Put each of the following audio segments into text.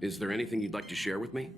Is there anything you'd like to share with me?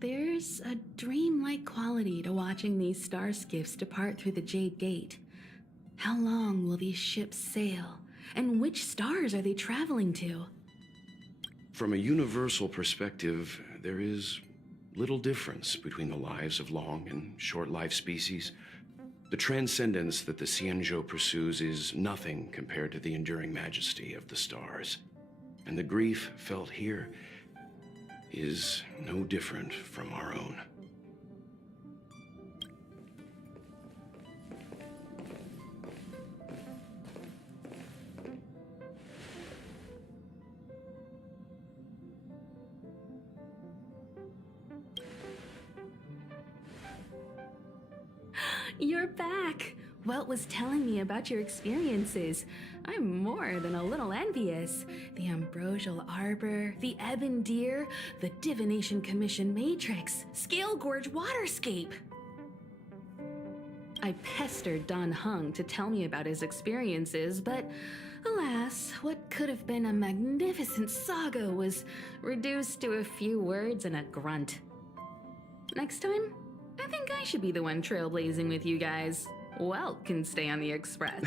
There's a dreamlike quality to watching these star skiffs depart through the Jade Gate. How long will these ships sail? And which stars are they traveling to? From a universal perspective, there is little difference between the lives of long and short-lived species. The transcendence that the Xianzhou pursues is nothing compared to the enduring majesty of the stars. And the grief felt here is no different from our own. You're back! Welt was telling me about your experiences. I'm more than a little envious. The Ambrosial Arbor, the Ebon Deer, the Divination Commission Matrix, Scale Gorge Waterscape. I pestered Don Hung to tell me about his experiences, but alas, what could have been a magnificent saga was reduced to a few words and a grunt. Next time, I think I should be the one trailblazing with you guys. Welt can stay on the Express.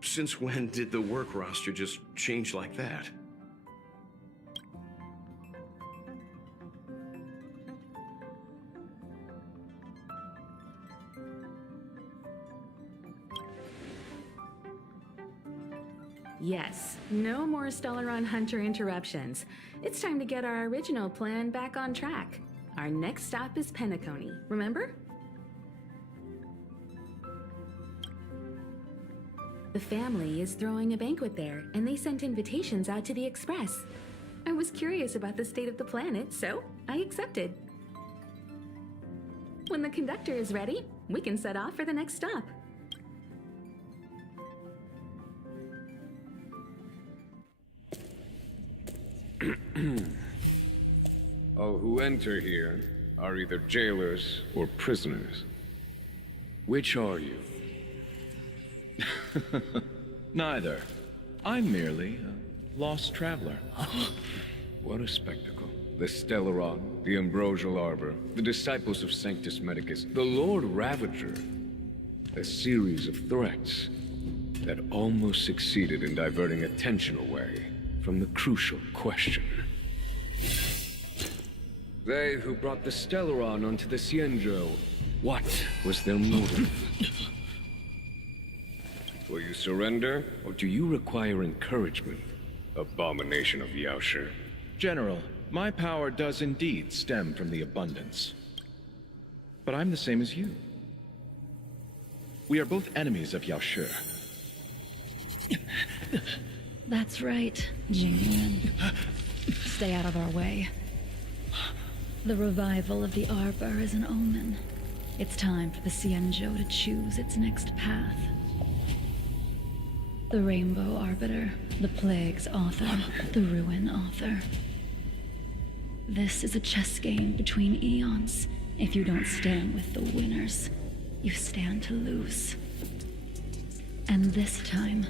Since when did the work roster just change like that? Yes, no more Stellaron Hunter interruptions. It's time to get our original plan back on track. Our next stop is Penacony, remember? The family is throwing a banquet there, and they sent invitations out to the Express. I was curious about the state of the planet, so I accepted. When the conductor is ready, we can set off for the next stop. All who enter here are either jailers or prisoners. Which are you? Neither. I'm merely a lost traveler. What a spectacle. The Stellaron, the Ambrosial Arbor, the Disciples of Sanctus Medicus, the Lord Ravager. A series of threats that almost succeeded in diverting attention away from the crucial question. They who brought the Stellaron onto the Cienjo, what was their motive? Will you surrender, or do you require encouragement, abomination of Yaoshi? General, my power does indeed stem from the abundance. But I'm the same as you. We are both enemies of Yaoshi. That's right, Jingyuan. Stay out of our way. The revival of the Arbor is an omen. It's time for the Cienjo to choose its next path. The Rainbow Arbiter, the Plague's author, the Ruin author. This is a chess game between eons. If you don't stand with the winners, you stand to lose. And this time,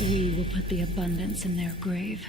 we will put the abundance in their grave.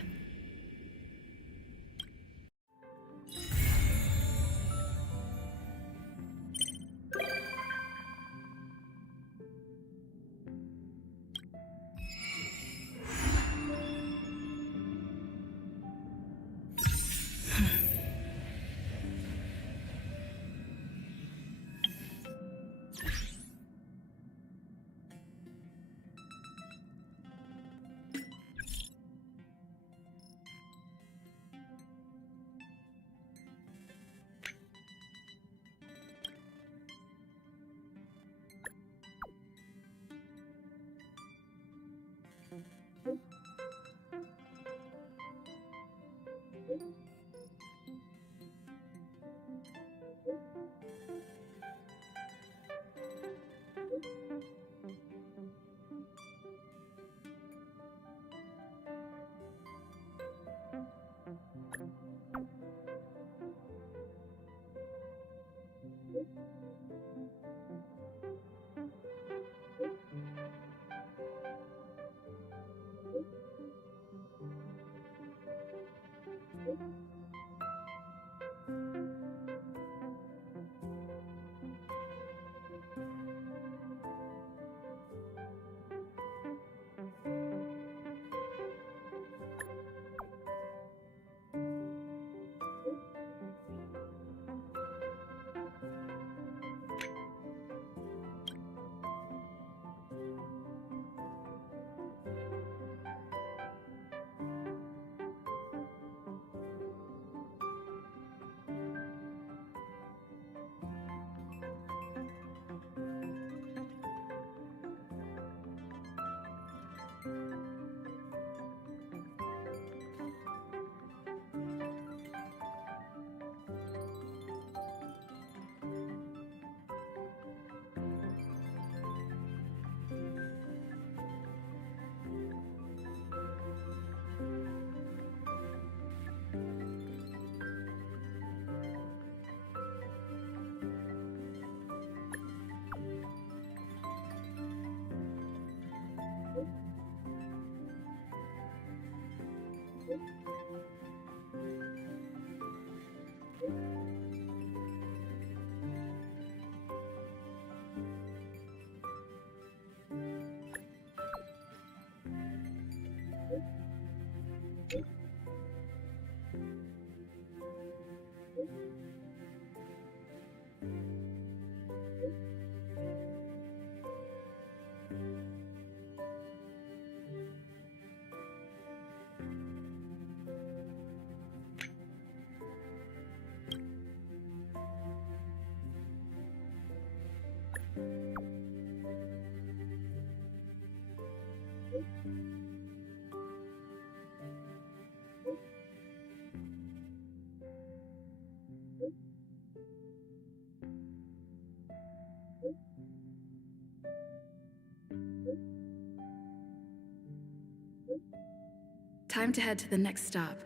Time to head to the next stop.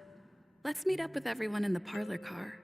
Let's meet up with everyone in the parlor car.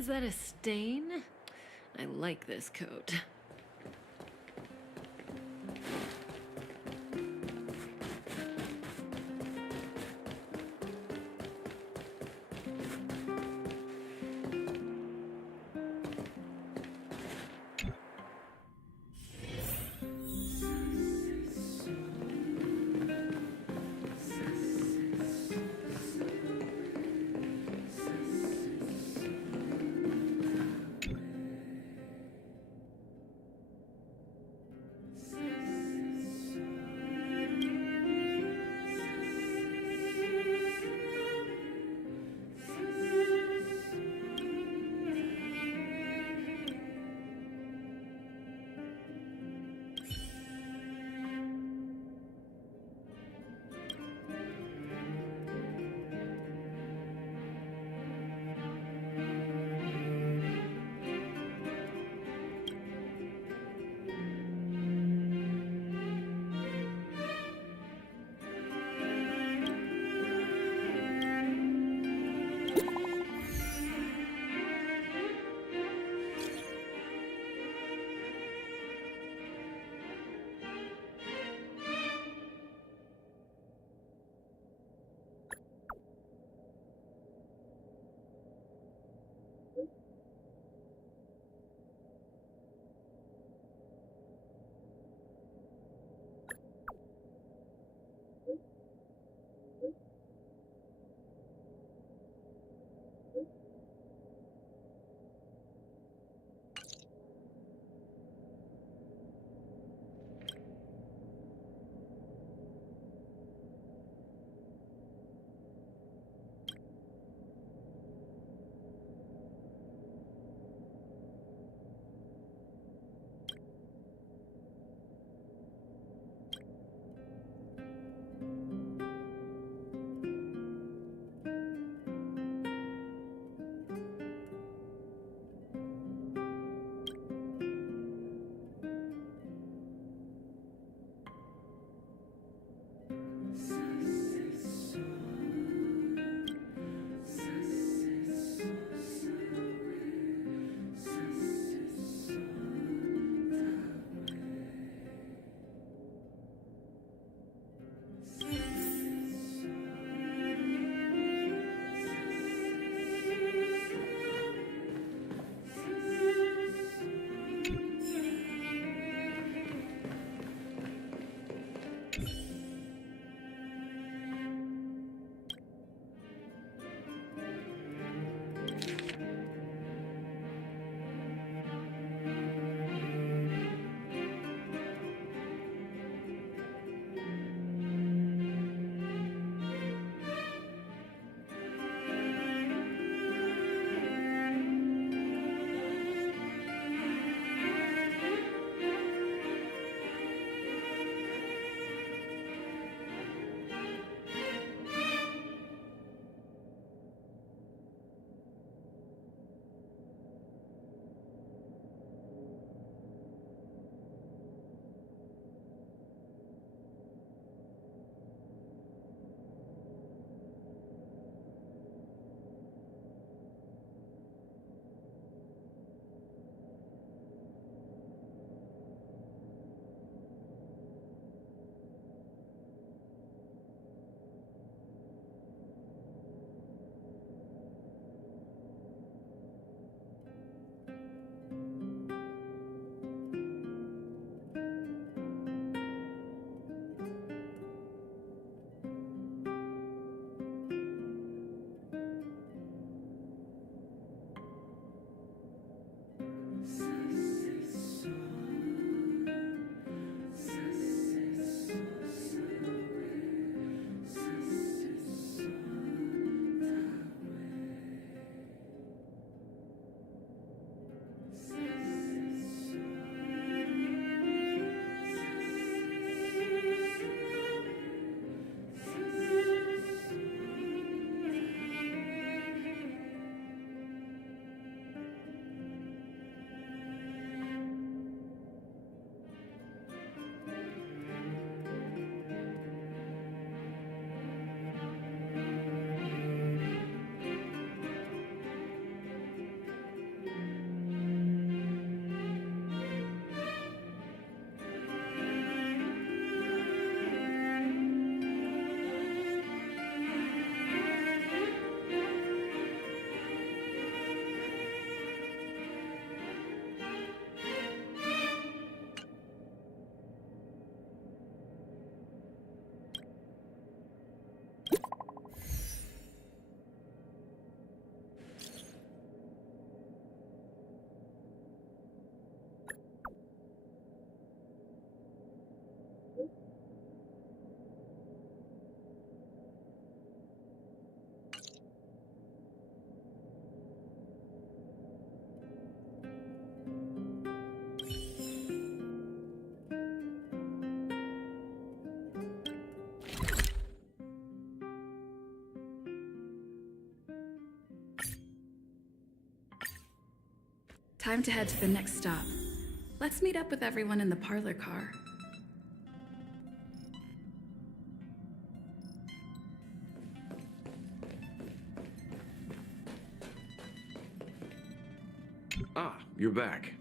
Is that a stain? I like this coat. Time to head to the next stop. Let's meet up with everyone in the parlor car. Ah, you're back.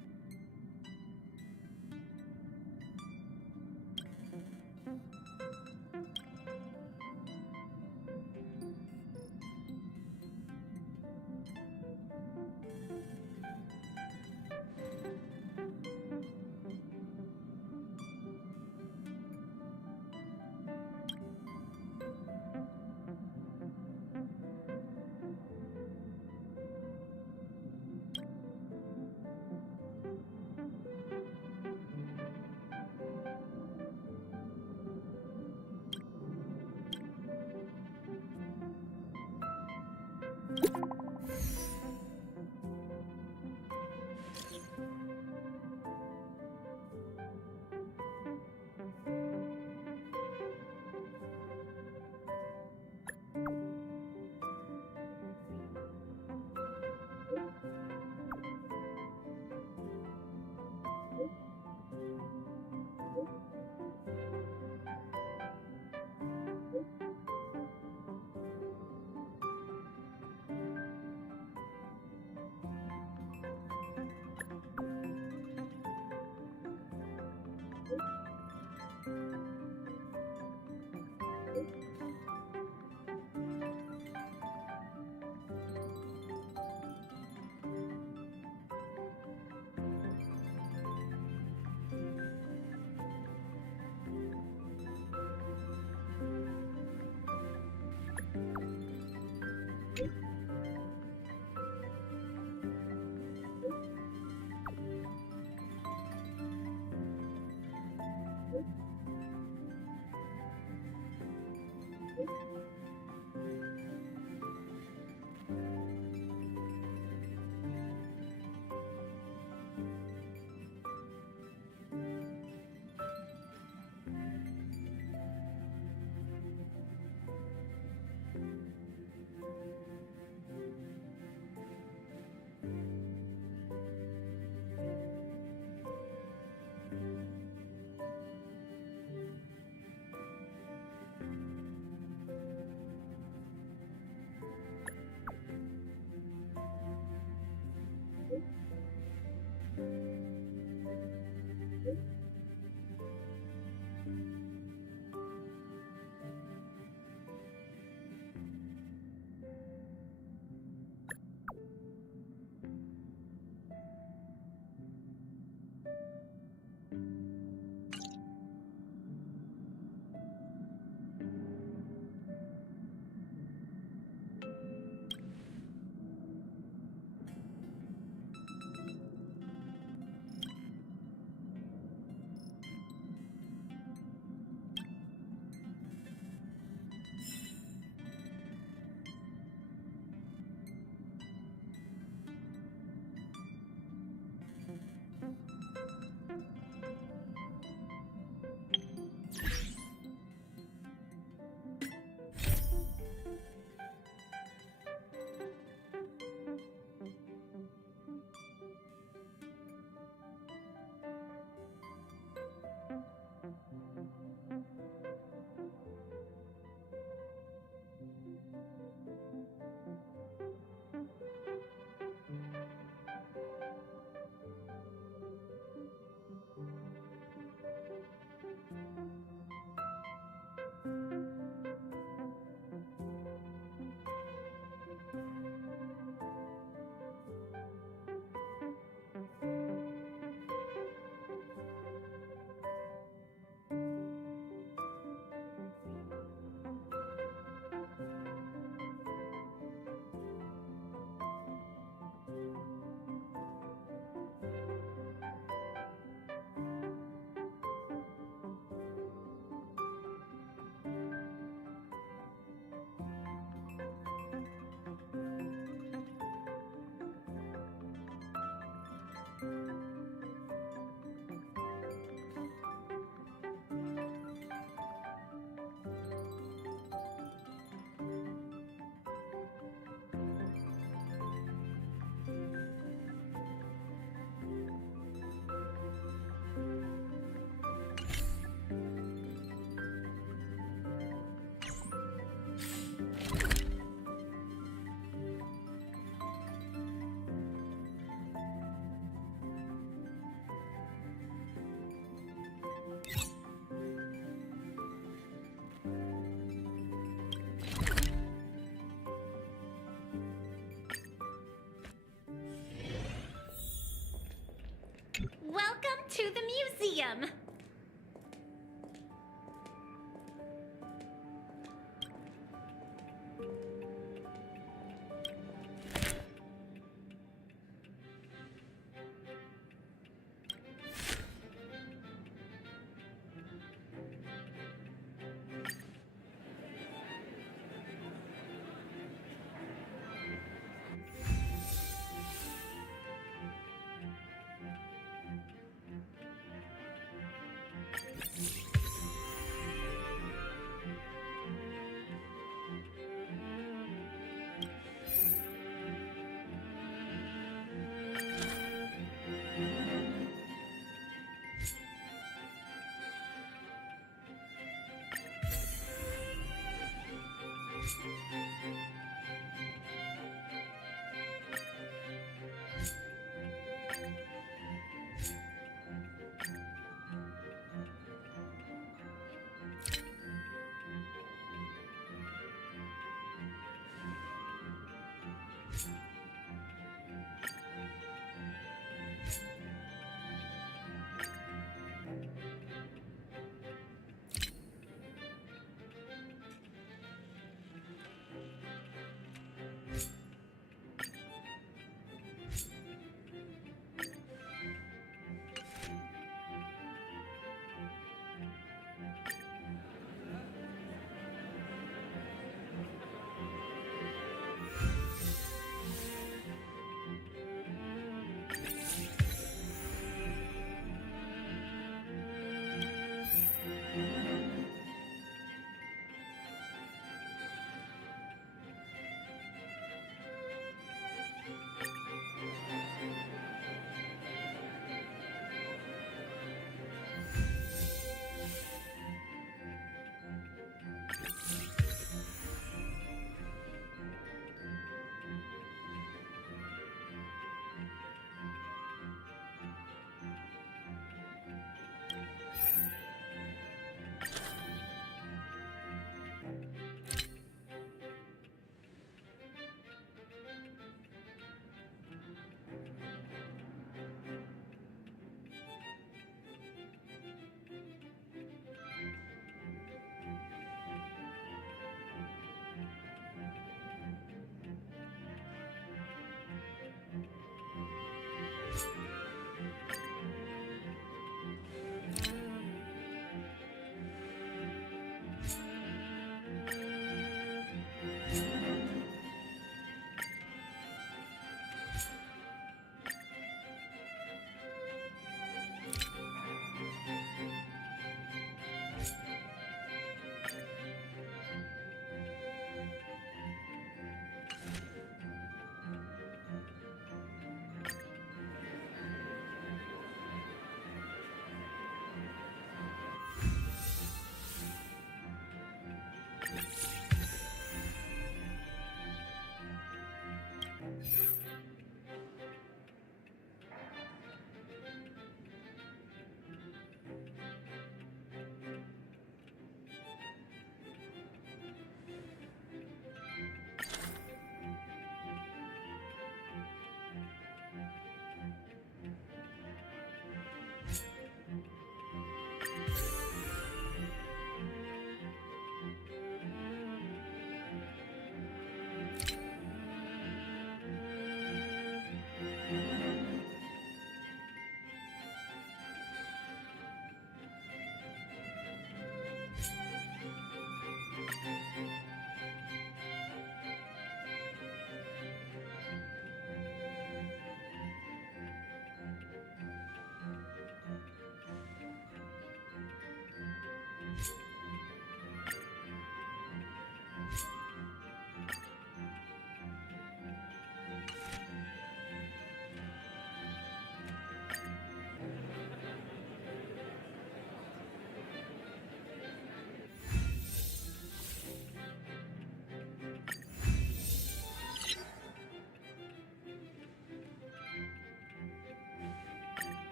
him!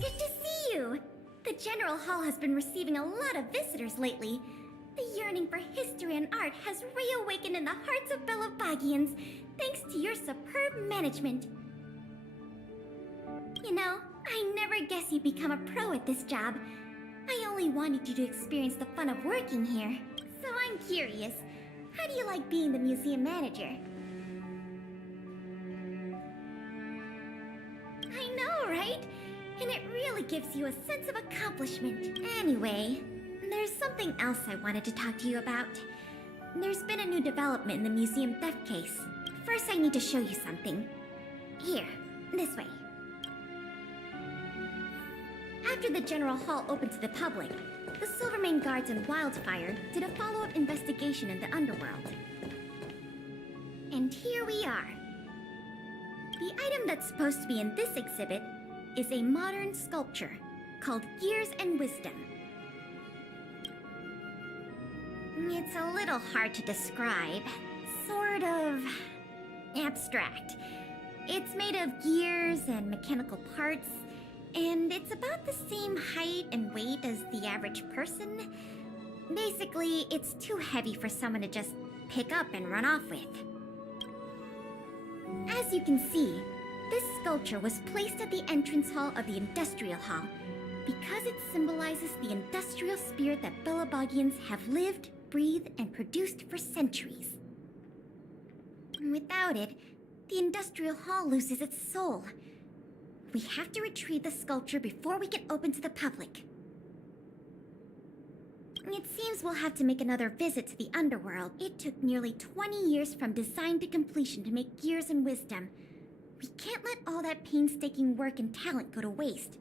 Good to see you! The General Hall has been receiving a lot of visitors lately. The yearning for history and art has reawakened in the hearts of Belabagians, thanks to your superb management. You know, I never guessed you'd become a pro at this job. I only wanted you to experience the fun of working here. So I'm curious, how do you like being the museum manager? I know, right? And it really gives you a sense of accomplishment. Anyway, there's something else I wanted to talk to you about. There's been a new development in the museum theft case. First, I need to show you something. Here, this way. After the General Hall opened to the public, the Silvermane Guards and Wildfire did a follow-up investigation in the underworld. And here we are. The item that's supposed to be in this exhibit is a modern sculpture called Gears and Wisdom. It's a little hard to describe. Sort of abstract. It's made of gears and mechanical parts, and it's about the same height and weight as the average person. Basically, it's too heavy for someone to just pick up and run off with. As you can see, this sculpture was placed at the entrance hall of the Industrial Hall because it symbolizes the industrial spirit that Belabagians have lived, breathed, and produced for centuries. Without it, the Industrial Hall loses its soul. We have to retrieve the sculpture before we can open to the public. It seems we'll have to make another visit to the underworld. It took nearly 20 years from design to completion to make Gears and Wisdom. We can't let all that painstaking work and talent go to waste.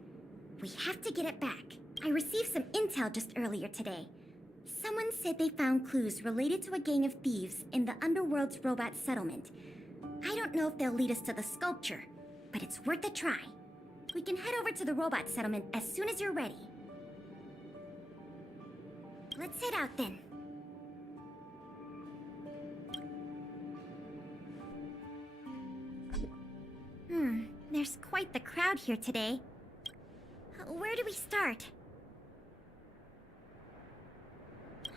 We have to get it back. I received some intel just earlier today. Someone said they found clues related to a gang of thieves in the underworld's robot settlement. I don't know if they'll lead us to the sculpture, but it's worth a try. We can head over to the robot settlement as soon as you're ready. Let's head out then. There's quite the crowd here today. Where do we start?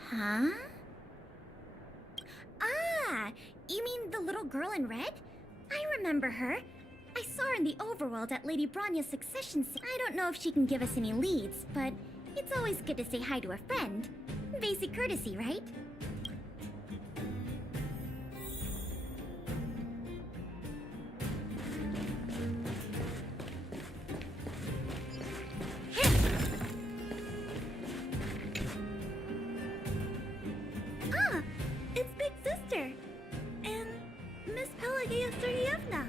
Huh? Ah! You mean the little girl in red? I remember her. I saw her in the overworld at Lady Branya's succession. I don't know if she can give us any leads, but it's always good to say hi to a friend. Basic courtesy, right? Ah! It's Big Sister! And Miss Pelageya Sergeyevna!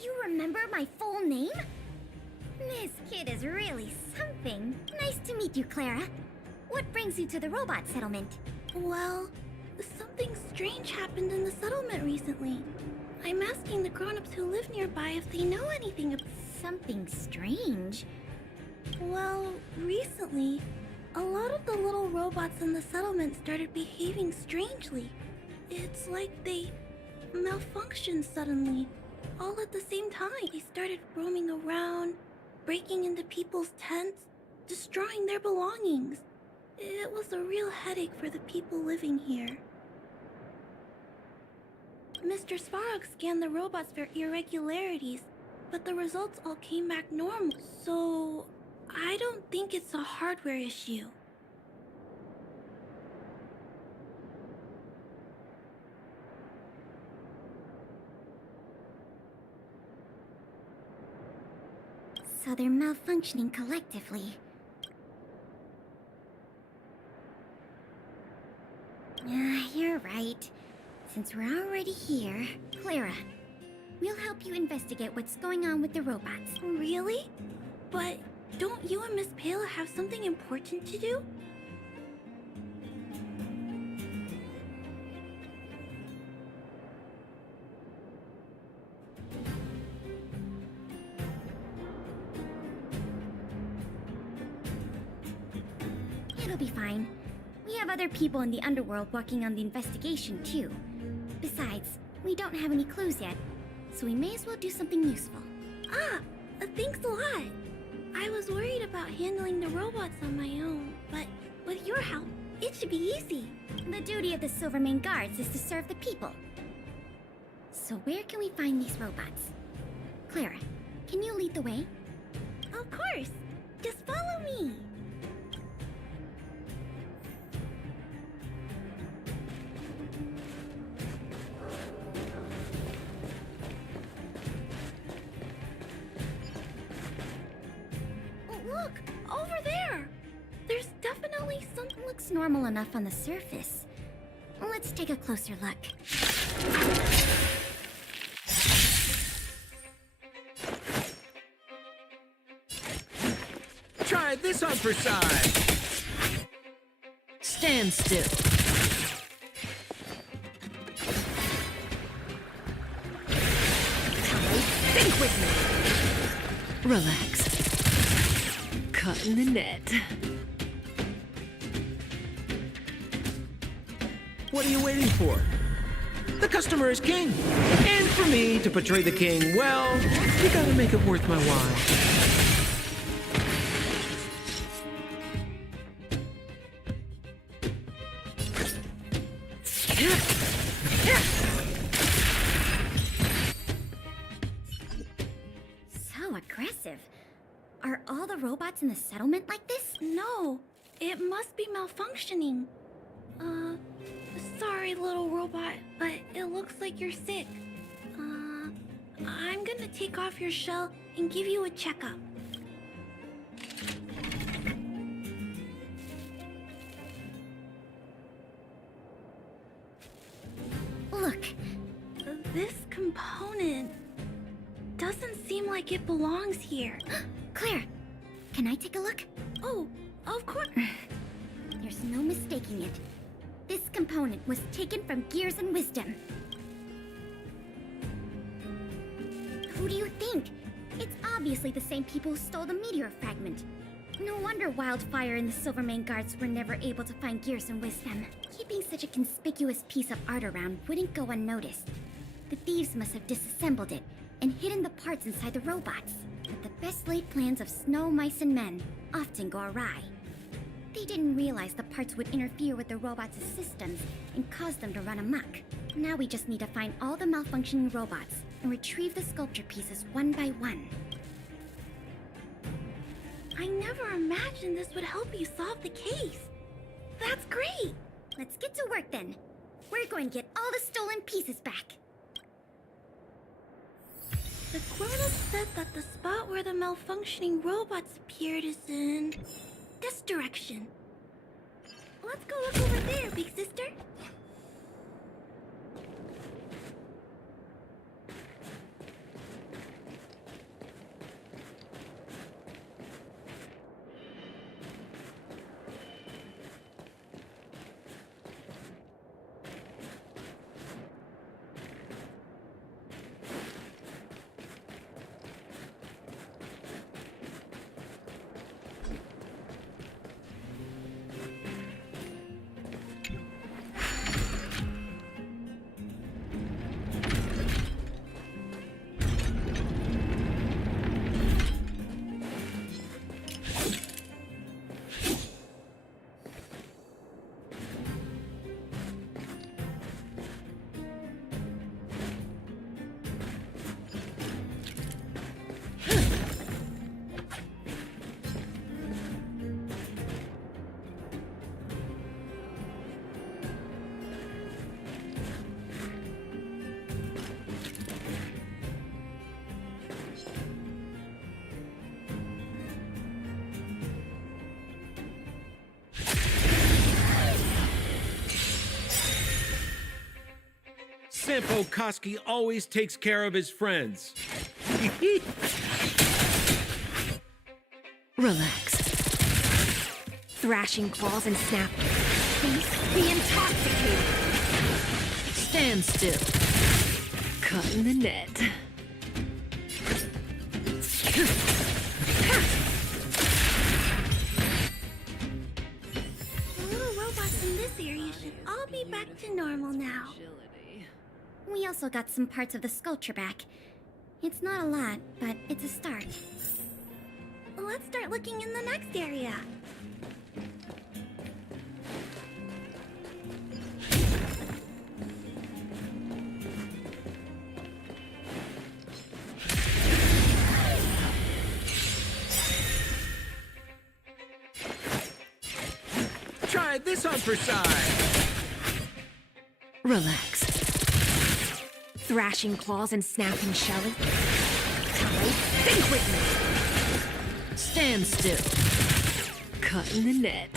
You remember my full name? This kid is really something. Nice to meet you, Clara. What brings you to the robot settlement? Well, something strange happened in the settlement recently. I'm asking the grown-ups who live nearby if they know anything about... Something strange? Well, recently, a lot of the little robots in the settlement started behaving strangely. It's like they malfunctioned suddenly, all at the same time. They started roaming around, breaking into people's tents, destroying their belongings. It was a real headache for the people living here. Mr. Svarog scanned the robots for irregularities, but the results all came back normal. So, I don't think it's a hardware issue. So they're malfunctioning collectively. You're right. Since we're already here, Clara, we'll help you investigate what's going on with the robots. Really? But don't you and Miss Pale have something important to do? It'll be fine. We have other people in the underworld working on the investigation, too. Besides, we don't have any clues yet, so we may as well do something useful. Ah, thanks a lot. I was worried about handling the robots on my own, but with your help, it should be easy. The duty of the Silvermane Guards is to serve the people. So where can we find these robots? Clara, can you lead the way? Of course. Just follow me. Look, over there. There's definitely some... Looks normal enough on the surface. Let's take a closer look. Try this on for size. Stand still. Think with me. Relax. Cut in the net. What are you waiting for? The customer is king. And for me to portray the king, well, you gotta make it worth my while. So aggressive. Are all the robots in the settlement like this? No, it must be malfunctioning. Sorry, little robot, but it looks like you're sick. I'm gonna take off your shell and give you a checkup. Look, This component doesn't seem like it belongs here. Claire, can I take a look? Oh, of course. There's no mistaking it. This component was taken from Gears and Wisdom. Who do you think? It's obviously the same people who stole the meteor fragment. No wonder Wildfire and the Silvermane Guards were never able to find Gears and Wisdom. Keeping such a conspicuous piece of art around wouldn't go unnoticed. The thieves must have disassembled it and hidden the parts inside the robots. But the best laid plans of snow, mice, and men often go awry. They didn't realize the parts would interfere with the robots' systems and cause them to run amok. Now we just need to find all the malfunctioning robots and retrieve the sculpture pieces one by one. I never imagined this would help you solve the case. That's great. Let's get to work then. We're going to get all the stolen pieces back. The grown-up said that the spot where the malfunctioning robots appeared is in this direction. Let's go look over there, big sister. Sampo Koski always takes care of his friends. Relax. Thrashing claws and snap. Be intoxicated. Stand still. Cut in the net. The little robots in this area should all be back to normal now. We also got some parts of the sculpture back. It's not a lot, but it's a start. let's start looking in the next area. Try this on for size. Relax. Thrashing claws and snapping shells. Think with me. Stand still. Cut in the net.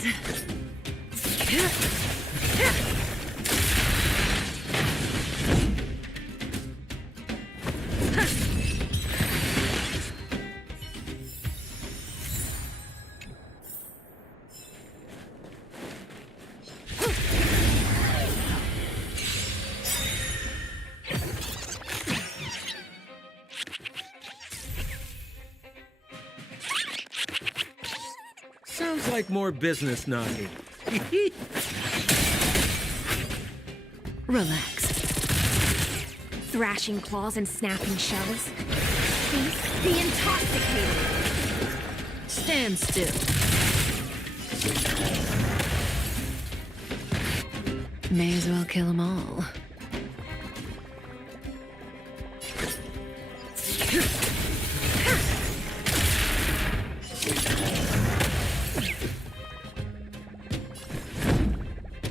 Sounds like more business knocking. Relax. Thrashing claws and snapping shells. Be intoxicated. Stand still. May as well kill them all.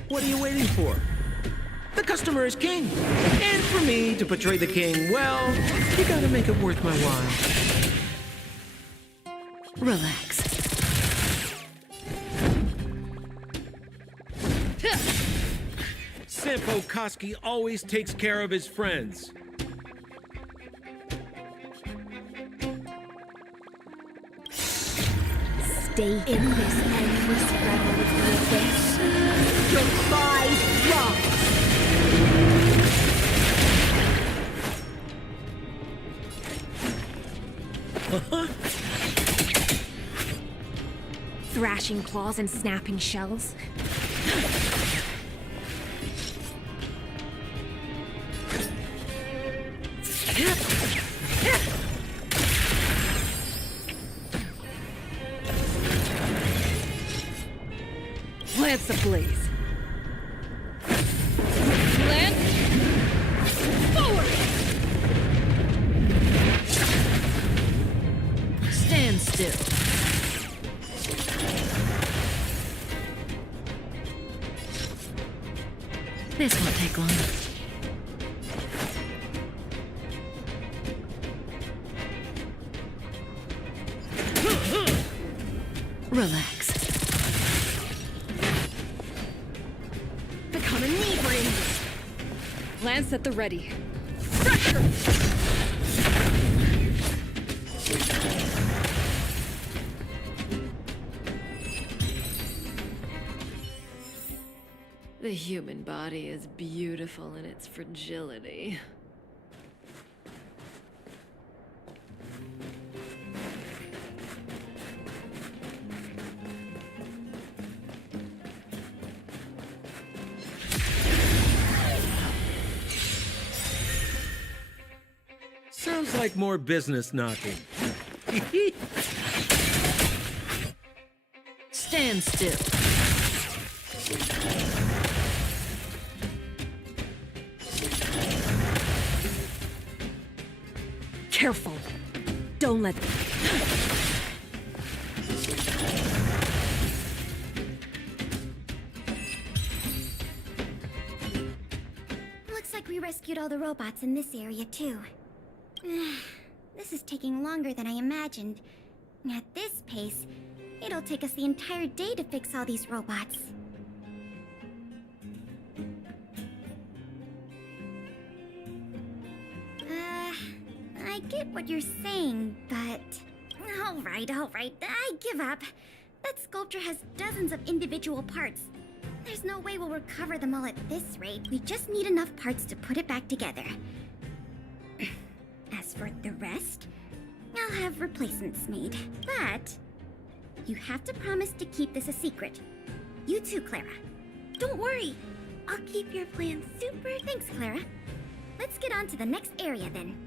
What are you waiting for? The customer is king. And for me to portray the king, well, you gotta make it worth my while. Relax. Sampo Koski always takes care of his friends. Stay in this endless revel of the abyss. Your thighs rise. Thrashing claws and snapping shells. Lance ablaze. Lance forward. Stand still. This won't take long. Relax. Become a knee brain. Lance at the ready. Pressure! The human body is beautiful in its fragility. Sounds like more business knocking. Stand still. Careful. Don't let them. Looks like we rescued all the robots in this area, too. This is taking longer than I imagined. At this pace, it'll take us the entire day to fix all these robots. I get what you're saying, but... Alright, I give up. That sculpture has dozens of individual parts. There's no way we'll recover them all at this rate. We just need enough parts to put it back together. As for the rest, I'll have replacements made. But you have to promise to keep this a secret. You too, Clara. Don't worry. I'll keep your plan super... Thanks, Clara. Let's get on to the next area, then.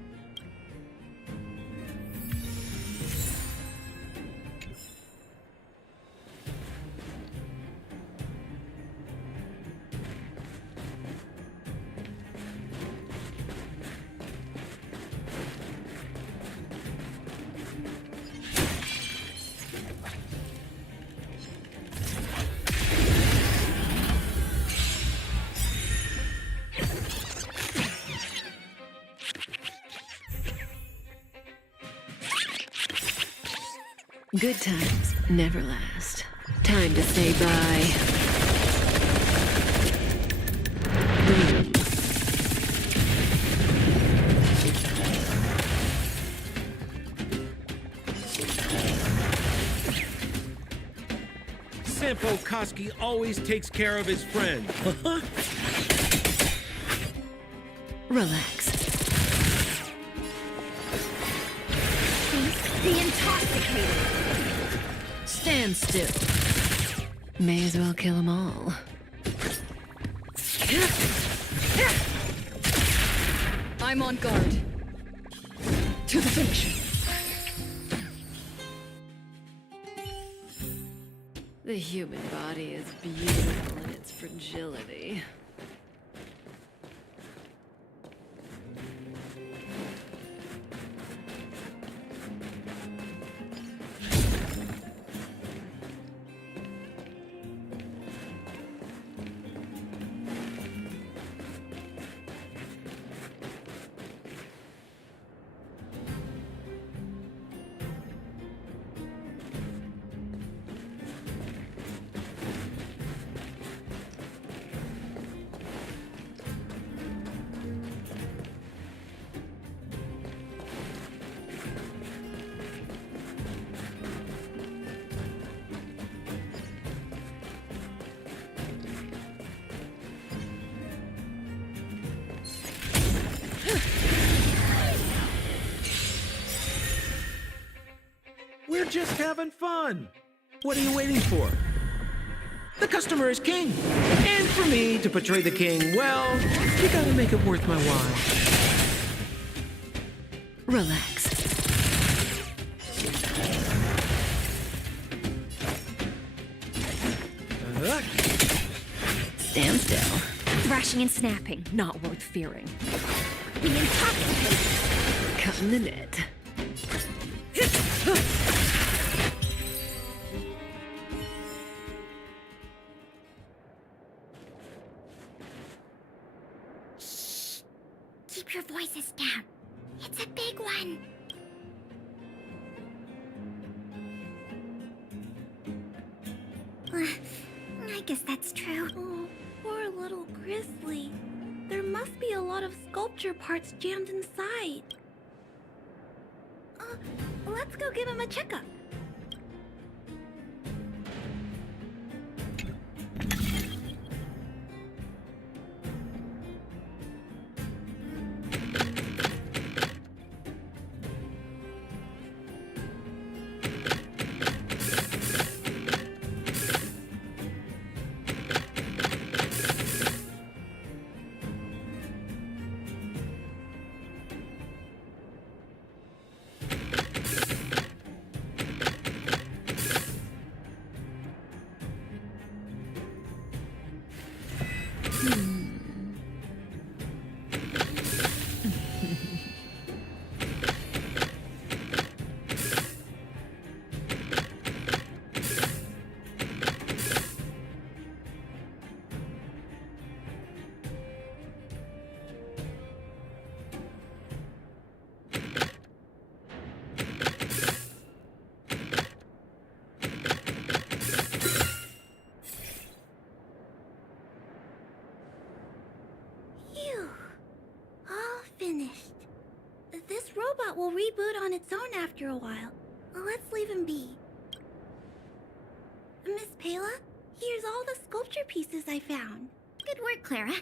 Good times never last. Time to say bye. Sampo Koski always takes care of his friends. Relax. The intoxicated. Stand still. May as well kill them all. I'm on guard. To the finish. The human body is beautiful in its fragility. We're just having fun. What are you waiting for? The customer is king. And for me to portray the king, well, you gotta make it worth my while. Relax. Stand still. Thrashing and snapping. Not worth fearing. The intoxicated. Cutting the net. Keep your voices down. It's a big one. I guess that's true. Oh, poor little Grizzly. There must be a lot of sculpture parts jammed inside. Let's go give him a checkup. Finished. This robot will reboot on its own after a while. Let's leave him be. Miss Pela, here's all the sculpture pieces I found. Good work, Clara.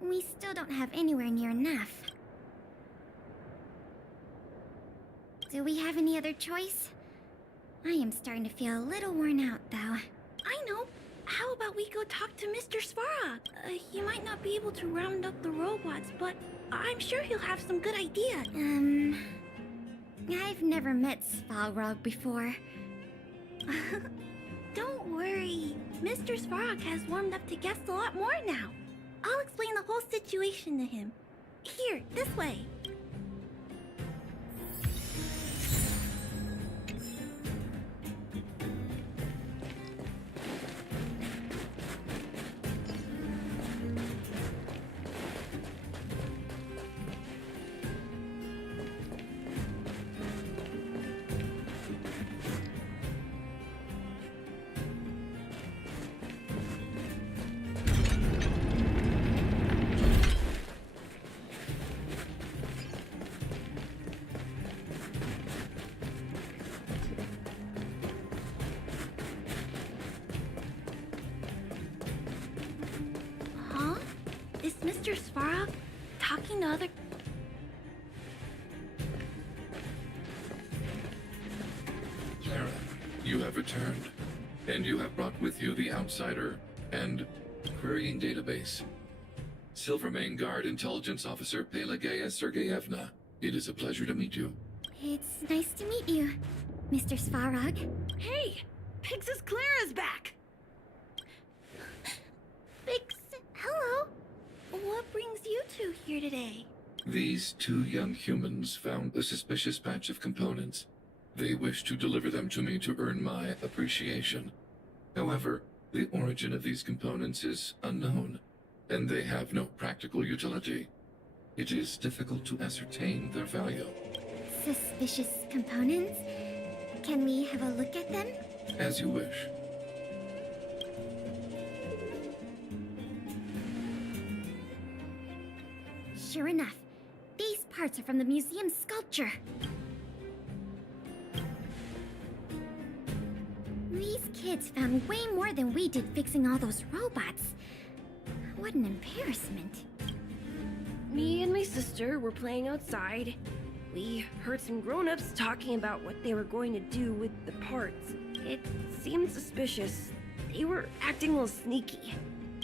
We still don't have anywhere near enough. Do we have any other choice? I am starting to feel a little worn out, though. I know. How about we go talk to Mr. Svarog? He might not be able to round up the robots, but I'm sure he'll have some good ideas. I've never met Svarog before. Don't worry. Mr. Svarog has warmed up to guests a lot more now. I'll explain the whole situation to him. Here, this way. Mr. Svarog talking to other... Clara, you have returned, and you have brought with you the Outsider and Querying Database. Silvermane Guard Intelligence Officer Pelageya Sergeyevna, it is a pleasure to meet you. It's nice to meet you, Mr. Svarog. Hey! Pix's Clara's back! Bix, hello. What brings you two here today? These two young humans found a suspicious patch of components. They wish to deliver them to me to earn my appreciation. However, the origin of these components is unknown, and they have no practical utility. It is difficult to ascertain their value. Suspicious components? Can we have a look at them? As you wish. Sure enough, these parts are from the museum's sculpture. These kids found way more than we did fixing all those robots. What an embarrassment. Me and my sister were playing outside. We heard some grown-ups talking about what they were going to do with the parts. It seemed suspicious. They were acting a little sneaky.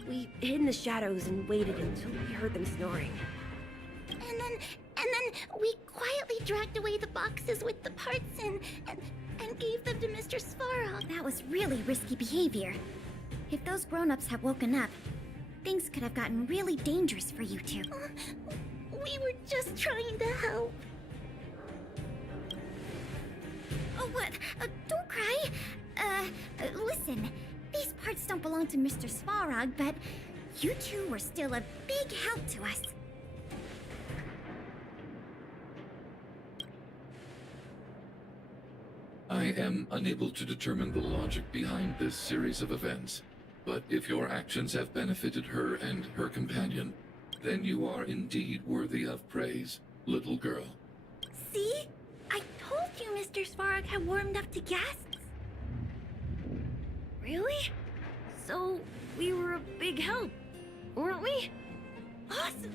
We hid in the shadows and waited until we heard them snoring. And then we quietly dragged away the boxes with the parts and gave them to Mr. Svarog. That was really risky behavior. If those grown-ups had woken up, things could have gotten really dangerous for you two. We were just trying to help. Oh, what? Don't cry. Listen. These parts don't belong to Mr. Svarog, but you two were still a big help to us. I am unable to determine the logic behind this series of events, but if your actions have benefited her and her companion, then you are indeed worthy of praise, little girl. See? I told you Mr. Svarog had warmed up to guests. Really? So, we were a big help, weren't we? Awesome!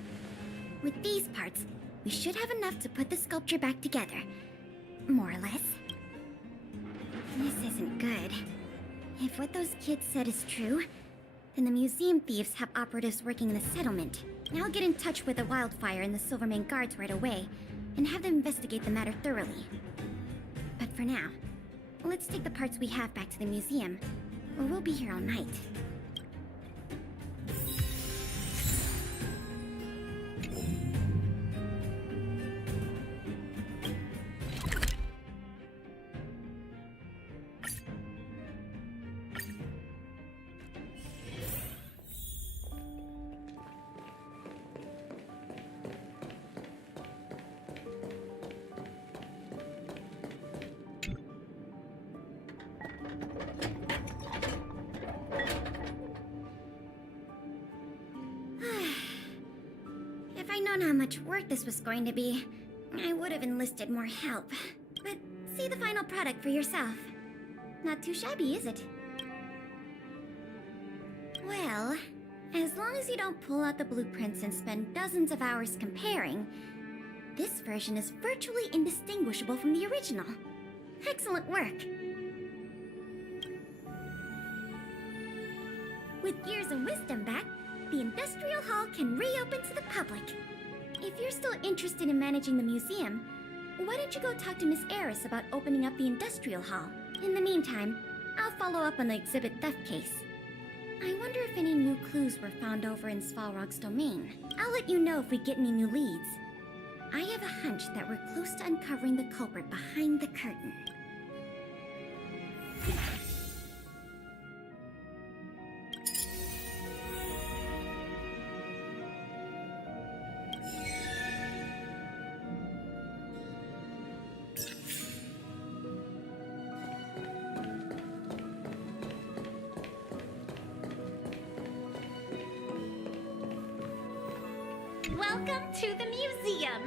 With these parts, we should have enough to put the sculpture back together. More or less. This isn't good. If what those kids said is true, then the museum thieves have operatives working in the settlement. I'll get in touch with the Wildfire and the Silvermane guards right away, and have them investigate the matter thoroughly. But for now, let's take the parts we have back to the museum, or we'll be here all night. If I'd known how much work this was going to be, I would have enlisted more help. But see the final product for yourself. Not too shabby, is it? Well, as long as you don't pull out the blueprints and spend dozens of hours comparing, this version is virtually indistinguishable from the original. Excellent work! With Years and Wisdom back, the Industrial Hall can reopen to the public. If you're still interested in managing the museum, why don't you go talk to Miss Eris about opening up the Industrial Hall? In the meantime, I'll follow up on the exhibit theft case. I wonder if any new clues were found over in Svalrog's domain. I'll let you know if we get any new leads. I have a hunch that we're close to uncovering the culprit behind the curtain. Welcome to the museum!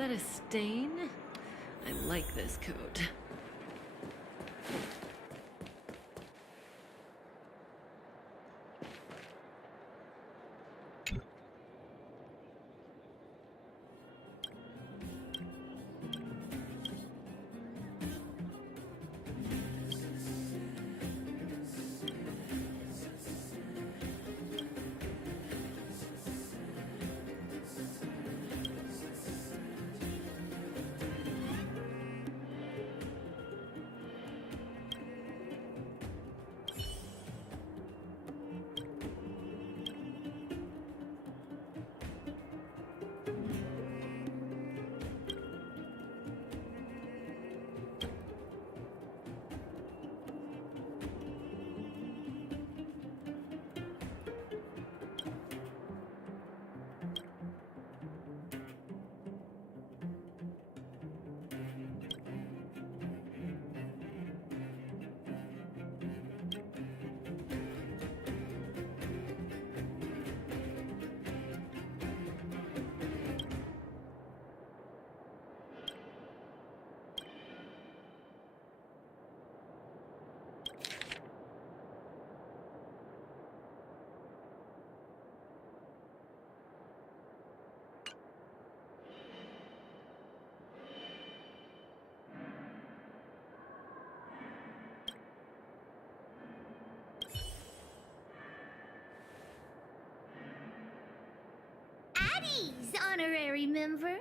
that a stain? I like this coat. Addie's honorary member.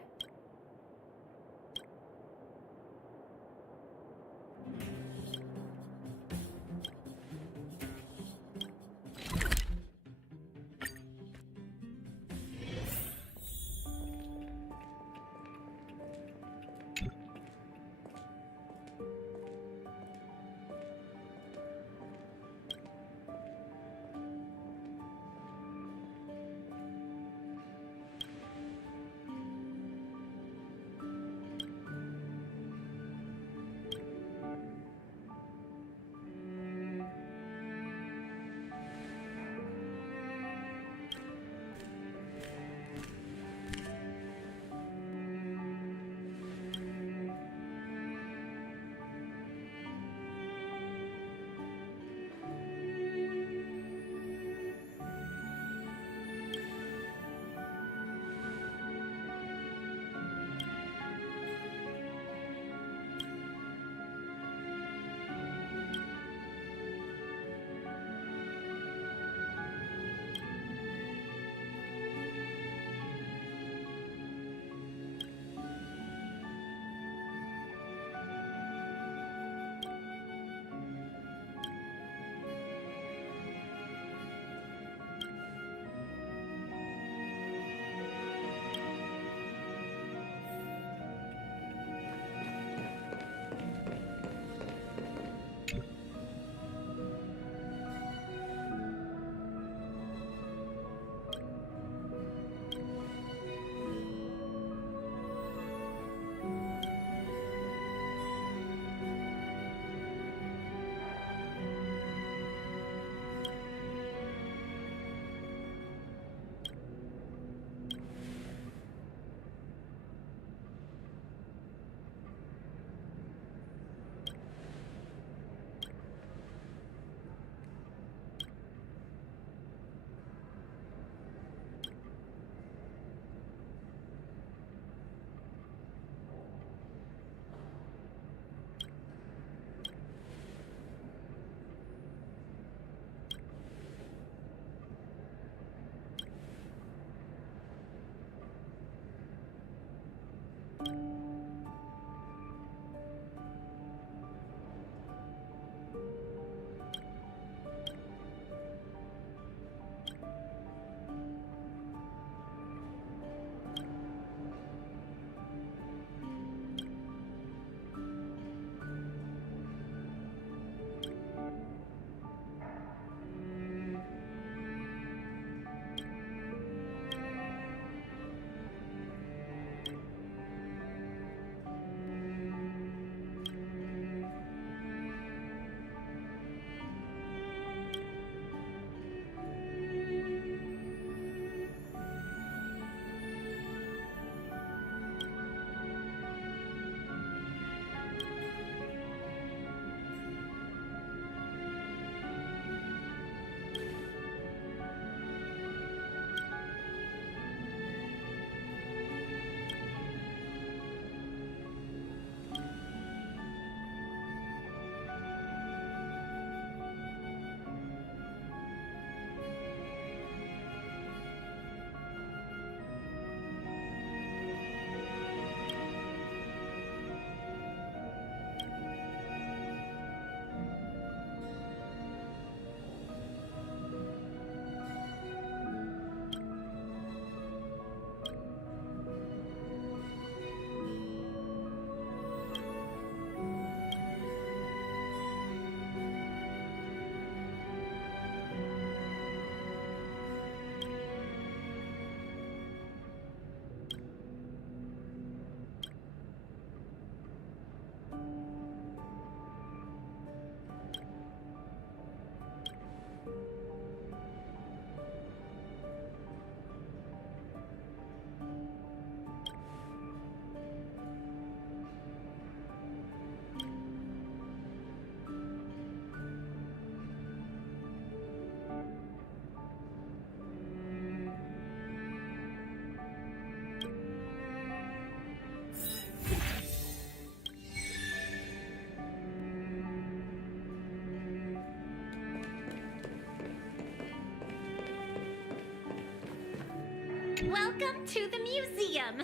Welcome to the museum!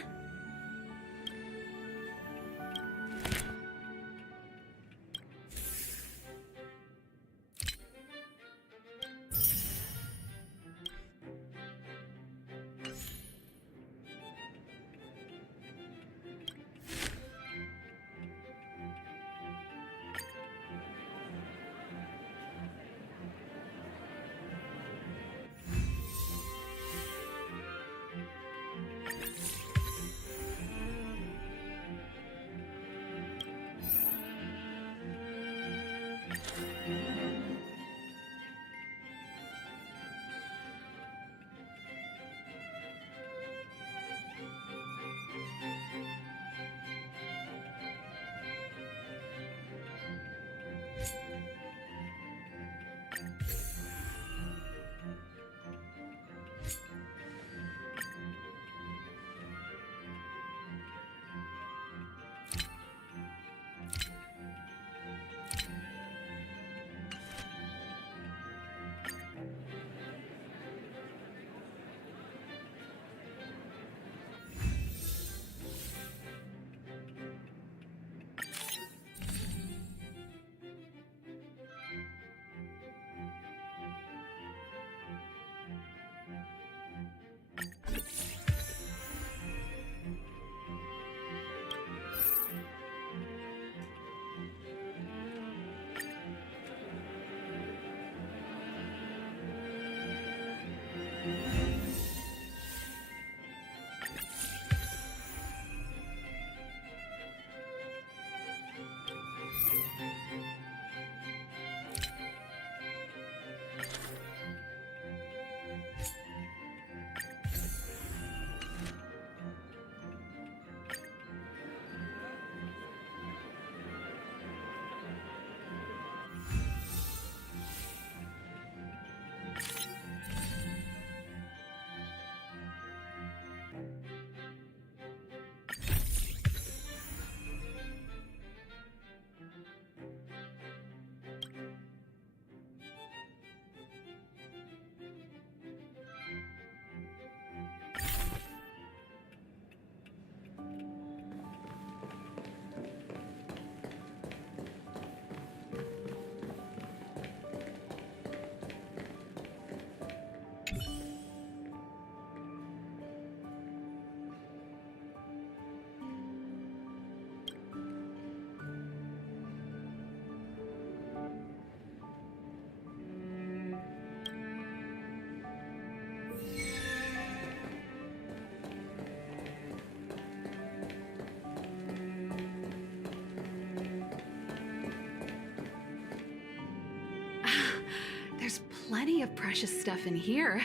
There's plenty of precious stuff in here.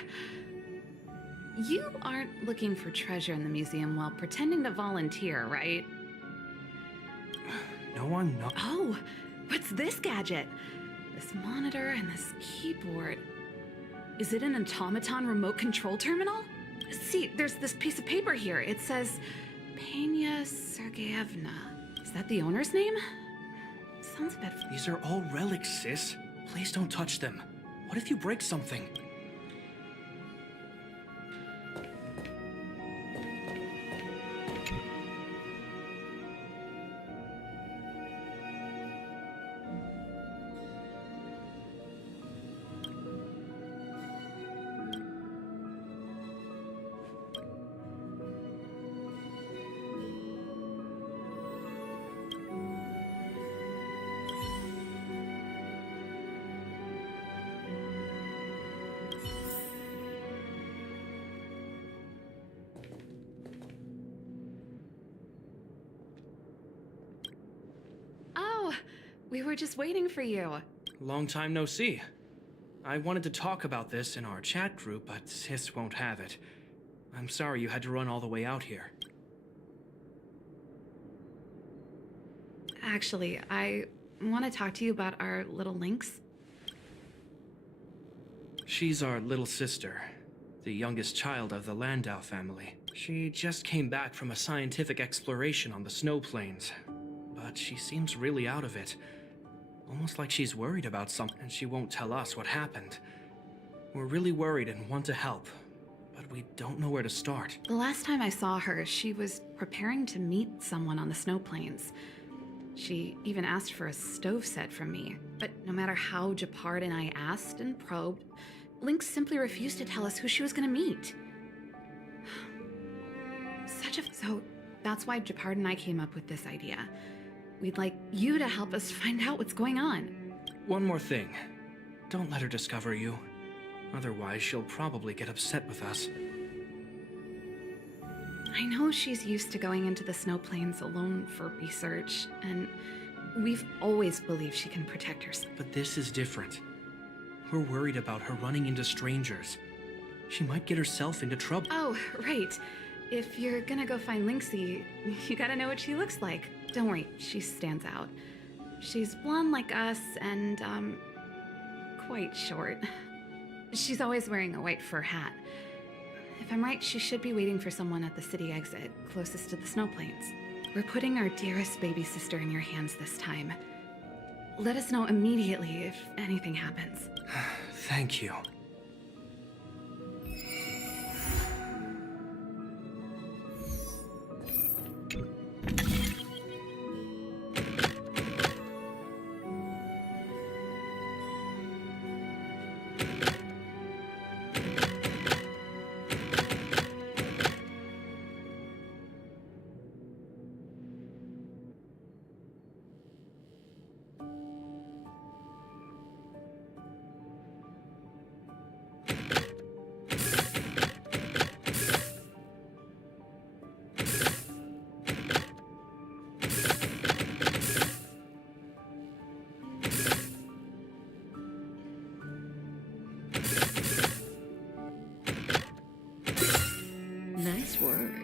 You aren't looking for treasure in the museum while pretending to volunteer, right? No, I'm not. Oh, what's this gadget? This monitor and this keyboard. Is it an automaton remote control terminal? See, there's this piece of paper here. It says Pena Sergeyevna. Is that the owner's name? Sounds a bit... These are all relics, sis. Please don't touch them. What if you break something? We were just waiting for you. Long time no see. I wanted to talk about this in our chat group, but sis won't have it. I'm sorry you had to run all the way out here. Actually, I want to talk to you about our little Lynx. She's our little sister, the youngest child of the Landau family. She just came back from a scientific exploration on the snow plains, but she seems really out of it. Almost like she's worried about something, and she won't tell us what happened. We're really worried and want to help, but we don't know where to start. The last time I saw her, she was preparing to meet someone on the snow plains. She even asked for a stove set from me, but no matter how Japard and I asked and probed, Lynx simply refused to tell us who she was going to meet. So that's why Japard and I came up with this idea. We'd like you to help us find out what's going on. One more thing. Don't let her discover you. Otherwise, she'll probably get upset with us. I know she's used to going into the snow plains alone for research, and we've always believed she can protect herself. But this is different. We're worried about her running into strangers. She might get herself into trouble. Oh, right. If you're gonna go find Lynxie, you gotta know what she looks like. Don't worry, she stands out. She's blonde like us and, quite short. She's always wearing a white fur hat. If I'm right, she should be waiting for someone at the city exit, closest to the snow plains. We're putting our dearest baby sister in your hands this time. Let us know immediately if anything happens. Thank you. Nice work.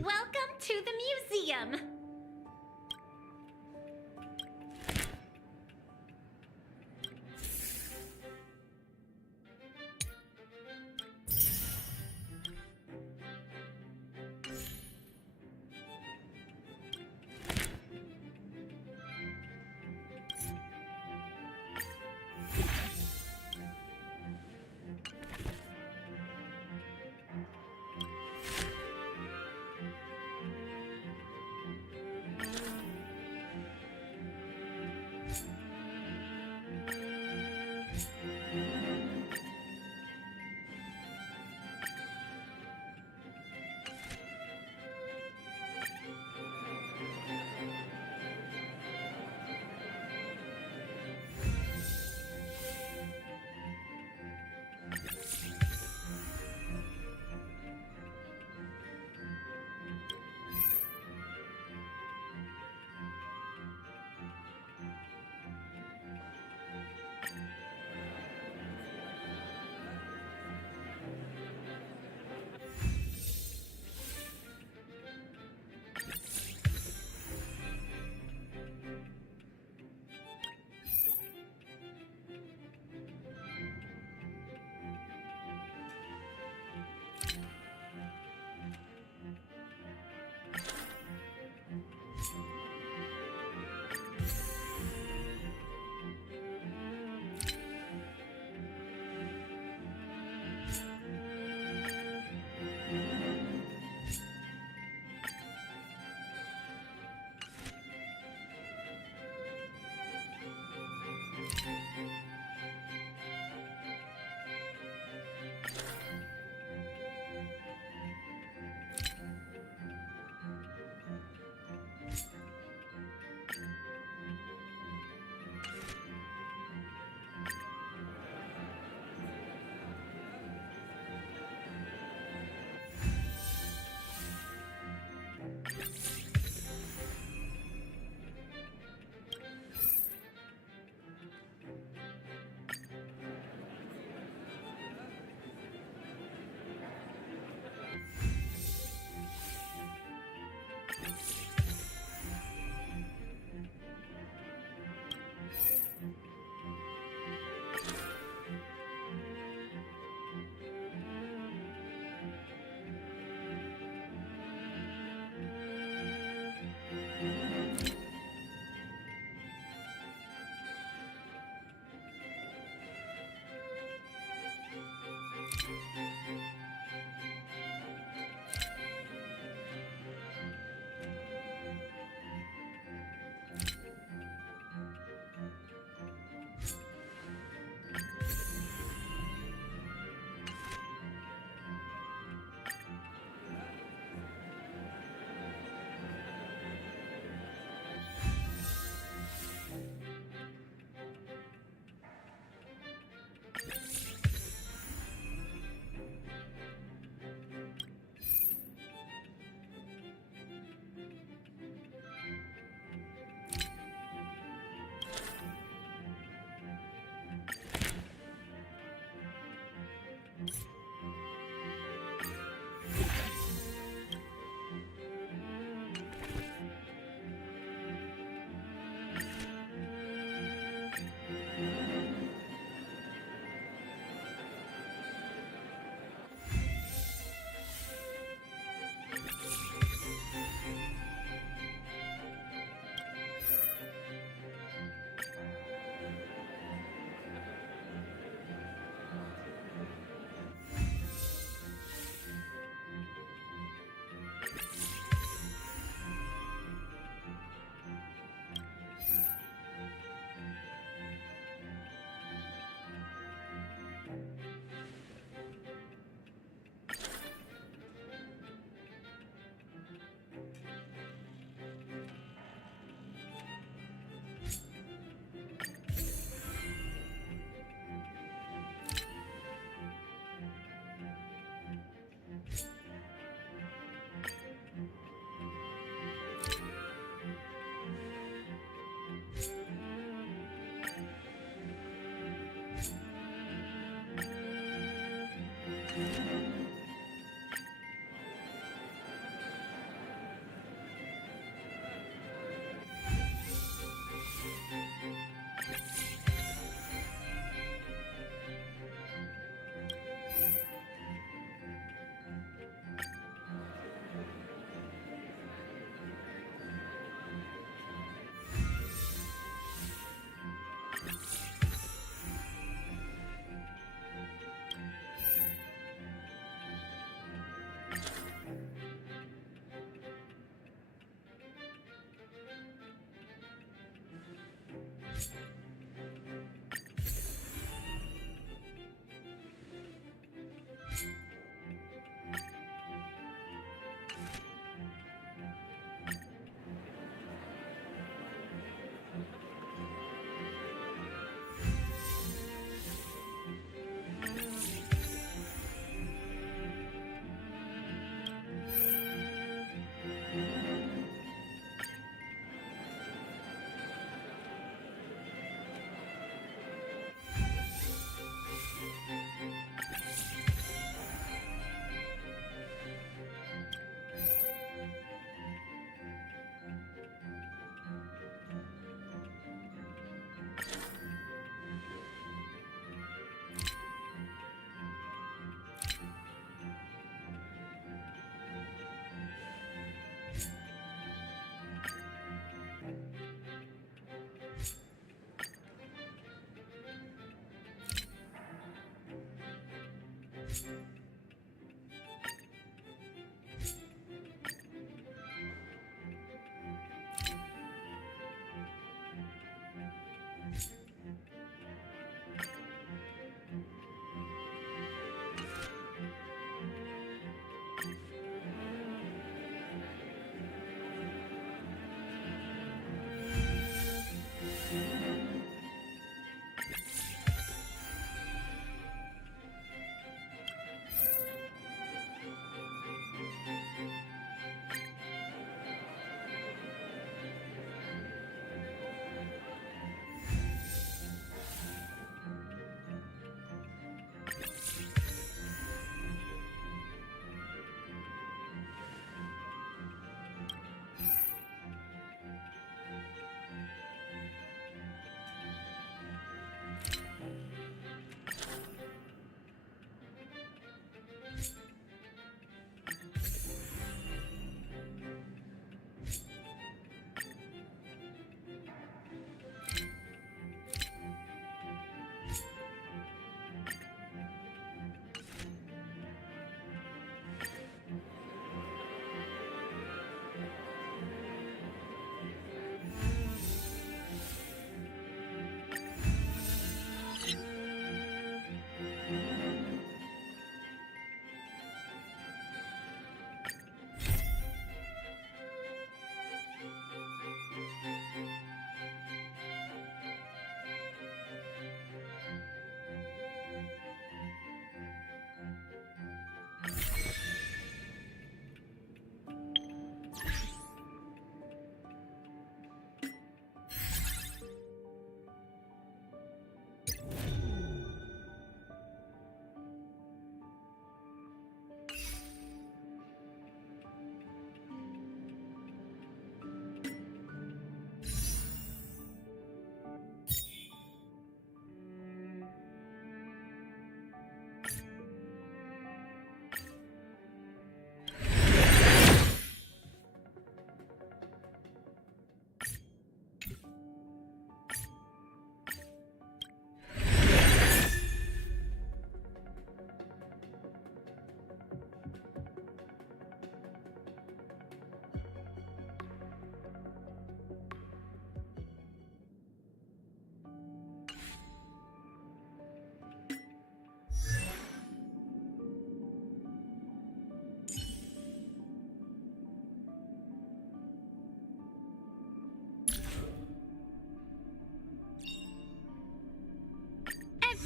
Welcome to the museum!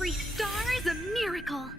Every star is a miracle!